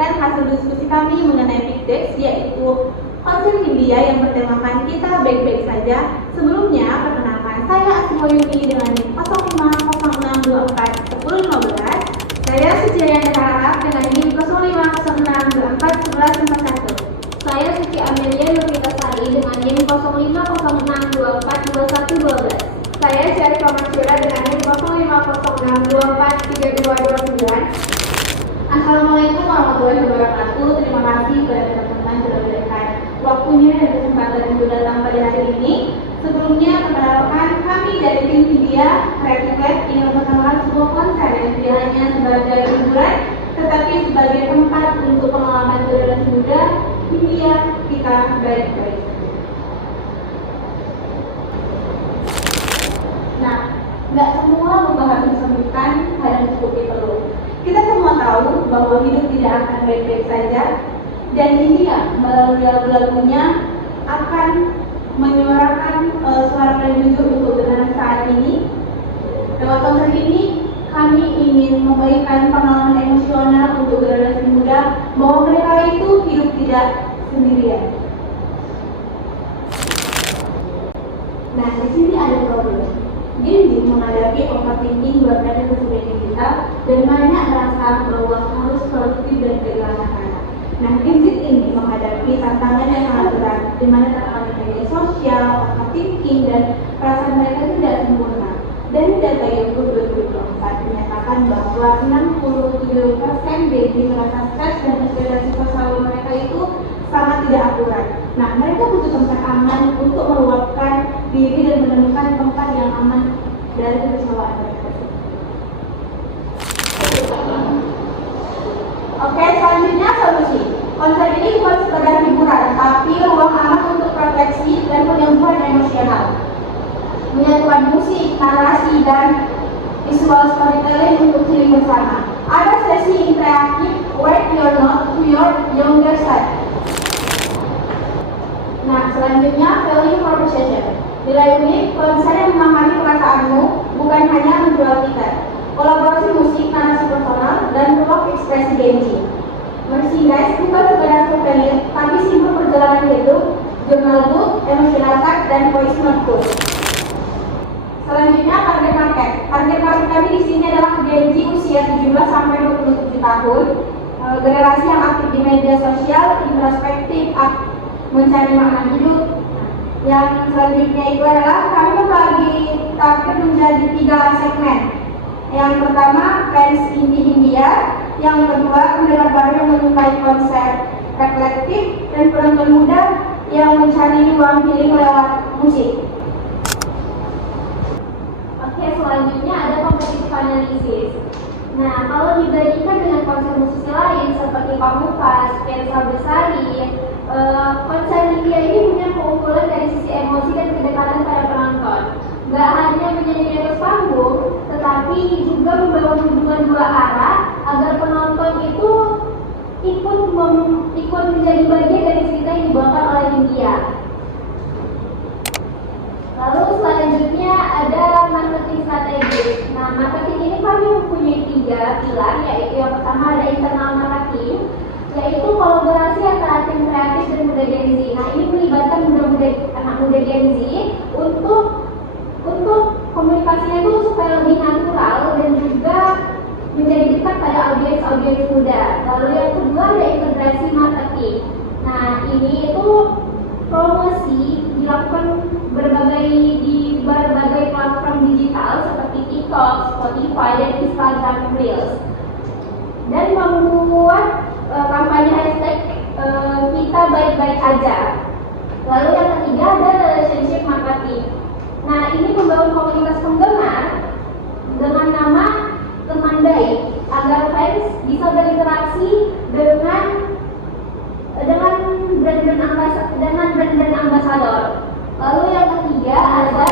melanjutkan hasil diskusi kami mengenai Big Dex, yaitu konser Hindia yang bertemakan Kita Baik-Baik Saja. Sebelumnya, perkenalkan, saya Asmoyuni dengan NIM 0506241015. Saya Suciayanda Harahap dengan NIM 0506241141. Saya Suci Amelia Nurmitasari dengan NIM 0506242112. Saya Syarifah Masyura dengan NIM 0506243229. Assalamualaikum warahmatullahi wabarakatuh. Terima kasih kepada teman-teman sudah memberikan waktunya dan kesempatan untuk datang pada hari ini. Sebelumnya, perkenalkan, kami dari tim Hindia Creative Lab ingin memperkenalkan sebuah konser yang tidak hanya sebagai hiburan, tetapi sebagai tempat untuk pengalaman generasi muda Hindia Kita Baik-Baik. Nah, nggak semua memahami kesembuhan hal yang cukup perlu. Kita semua tahu bahwa hidup tidak akan baik-baik saja, dan Hindia melalui lagu-lagunya akan menyuarakan suara dan jujur untuk generasi saat ini. Lewat konser ini, kami ingin memberikan pengalaman emosional untuk generasi muda bahwa mereka itu hidup tidak sendirian. Nah, di sini ada problem. Gen Z menghadapi overthinking berkaitan dengan digital dan banyak merasa bahwa harus produktif dan kehilangan arah. Nah, Gen Z ini menghadapi tantangan yang sangat berat, di mana tekanan media sosial, overthinking, dan perasaan mereka tidak sempurna. Dari data Youtube 2024 menyatakan bahwa 67% Gen Z merasa stres dan ekspektasi sosial mereka itu sangat tidak akurat. Nah, mereka butuh tempat aman untuk meluapkan diri dan menemukan tempat yang aman dari kekecewaan mereka. Oke, selanjutnya solusi. Konser ini bukan sekedar hiburan, tapi ruang aman untuk refleksi dan penyembuhan emosional. Menyatukan musik, narasi, dan visual storytelling untuk healing bersama. Ada sesi interaktif Wake Your Not to Your Younger Self. Nah, selanjutnya value proposition. Nilai unik, konser yang memahami perasaanmu, bukan hanya menjual tiket. Kolaborasi musik, narasi personal, dan ruang ekspresi Gen Z. Merchandise bukan sekedar souvenir, tapi simbol perjalanan hidup, journal book, emotional card, dan voice notebook. Selanjutnya target market. Target market kami di sini adalah Gen Z usia 17 sampai 27 tahun, generasi yang aktif di media sosial, introspektif, mencari makna hidup. Yang selanjutnya itu adalah kami membagi target menjadi 3 segmen. Yang pertama fans indie Hindia, yang kedua pendengar baru yang menyukai konsep reflektif, dan penonton muda yang mencari ruang healing lewat musik. Oke, selanjutnya ada competitive analysis. Nah, kalau dibandingkan dengan konser musisi lain seperti Pamungkas, Pirsa Besari, konser Hindia ini punya keunggulan dari sisi emosi dan kedekatan pada penonton. Gak hanya menyanyi di atas panggung, tetapi juga membangun hubungan dua arah agar penonton itu ikut menjadi bagian dari cerita yang dibawakan oleh Hindia. Lalu selanjutnya ada marketing strategis. Nah, marketing ini kami mempunyai 3 pilar, yaitu yang pertama ada internal marketing, yaitu kolaborasi antara tim kreatif dan muda Gen Z. Nah, ini melibatkan anak muda Gen Z untuk komunikasinya itu supaya lebih natural dan juga menjadi dekat pada audiens muda. Lalu yang kedua ada integrasi marketing. Nah, ini itu promosi dilakukan di berbagai platform digital seperti TikTok, Spotify, dan Instagram Reels, dan membuat kampanye hashtag kita baik-baik aja. Lalu yang ketiga ada relationship marketing. Nah, ini membangun komunitas penggemar dengan nama teman baik agar fans bisa berinteraksi dengan brand ambassador. Lalu yang ketiga ada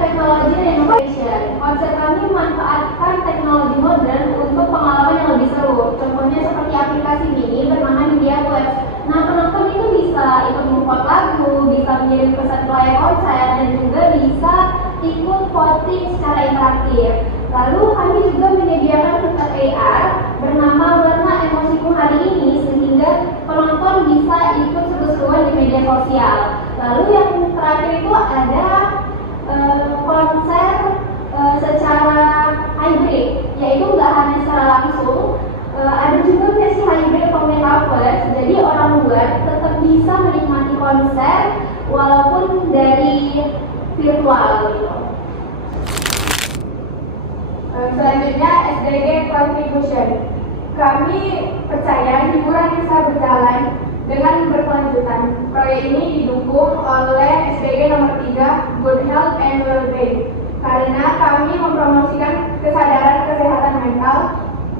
teknologi dan innovation. Konsep kami memanfaatkan teknologi modern untuk pengalaman yang lebih seru. Contohnya seperti aplikasi mini bernama Hindia Web. Nah, penonton itu bisa ikut memvote lagu, bisa mengirim pesan pelayan konser, dan juga bisa ikut voting secara interaktif. Lalu kami juga menyediakan fitur AR bernama Warna Emosiku Hari Ini, media sosial. Lalu yang terakhir itu ada konser secara hybrid, yaitu nggak hanya secara langsung, ada juga versi hybrid atau metaverse. Jadi orang luar tetap bisa menikmati konser walaupun dari virtual gitu. Selanjutnya SDG Contribution. Kami percaya hiburan bisa berjalan dengan berkelanjutan. Proyek ini didukung oleh SDG nomor 3, Good Health and Well-being, karena kami mempromosikan kesadaran kesehatan mental,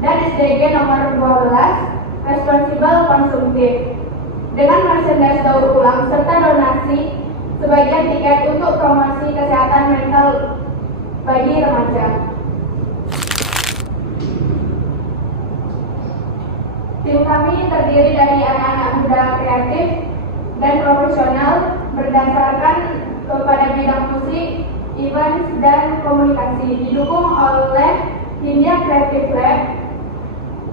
dan SDG nomor 12, Responsible Consumptive, dengan merchandise daur ulang serta donasi sebagian tiket untuk promosi kesehatan mental bagi remaja. Tim kami terdiri dari anak-anak muda kreatif dan profesional berdasarkan kepada bidang musik, events, dan komunikasi, didukung oleh India Creative Lab,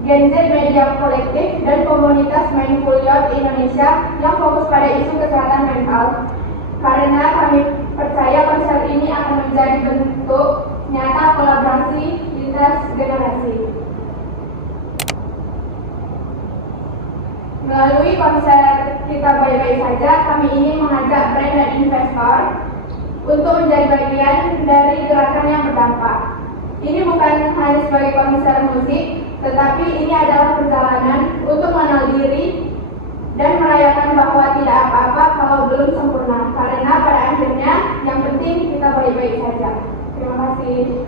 Gen Z Media Kolektif, dan komunitas Mindful Youth Indonesia yang fokus pada isu kesehatan mental. Karena kami percaya konser ini akan menjadi bentuk nyata kolaborasi lintas generasi. Melalui konser Kita Baik-Baik Saja, kami ingin mengajak brand dan investor untuk menjadi bagian dari gerakan yang berdampak. Ini bukan hanya sebagai konser musik, tetapi ini adalah perjalanan untuk mengenal diri dan merayakan bahwa tidak apa-apa kalau belum sempurna. Karena pada akhirnya yang penting kita baik-baik saja. Terima kasih.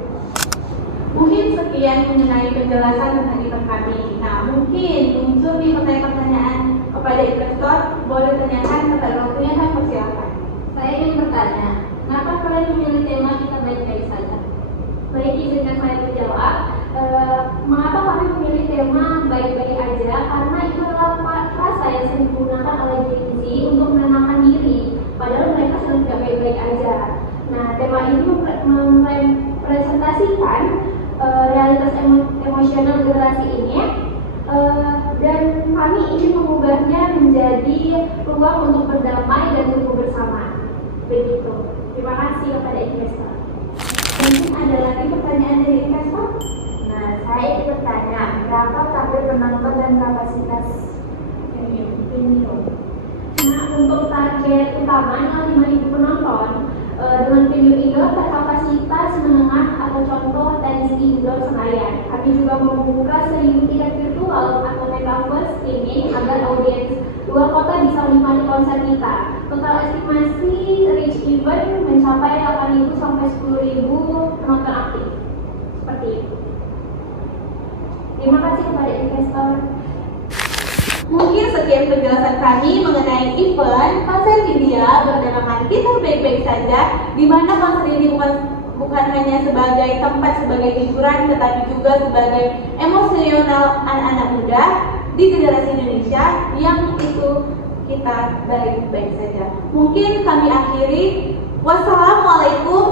Mungkin sekian mengenai penjelasan tentang event kami. Nah, mungkin muncul nih pertanyaan-pertanyaan kepada investor. Boleh tanyakan kepada waktunya, kan persilakan. Saya ingin bertanya, kenapa kalian memilih tema Kita Baik-Baik Saja? Baik, izinkan saya menjawab. Mengapa kami memilih tema baik-baik aja? Karena itu adalah frasa yang sering digunakan oleh Gen Z untuk menenangkan diri, padahal mereka sedang tidak baik-baik aja. Nah, tema ini mempresentasikan realitas emosional generasi ini, dan kami ingin mengubahnya menjadi ruang untuk berdamai dan tumbuh bersama. Begitu. Terima kasih kepada investor. Mungkin ada lagi pertanyaan dari investor? Nah, saya ingin bertanya, berapa target penonton dan kapasitas venue? Nah, untuk target utamanya 5.000 penonton, dengan venue indoor berkapasitas menengah atau contoh tenis indoor Senayan. Kami juga membuka 1.000 tiket virtual atau metaverse streaming agar audiens luar kota bisa menikmati konser kita. Total estimasi reach event mencapai 8.000 sampai 10.000 penonton aktif. Seperti itu. Terima kasih kepada investor. Mungkin sekian penjelasan kami mengenai event konser India bernamakan Kita Baik-Baik Saja, di mana konser ini bukan hanya sebagai tempat sebagai hiburan, tetapi juga sebagai emosional anak-anak muda di generasi Indonesia yang itu kita baik-baik saja. Mungkin kami akhiri. Wassalamualaikum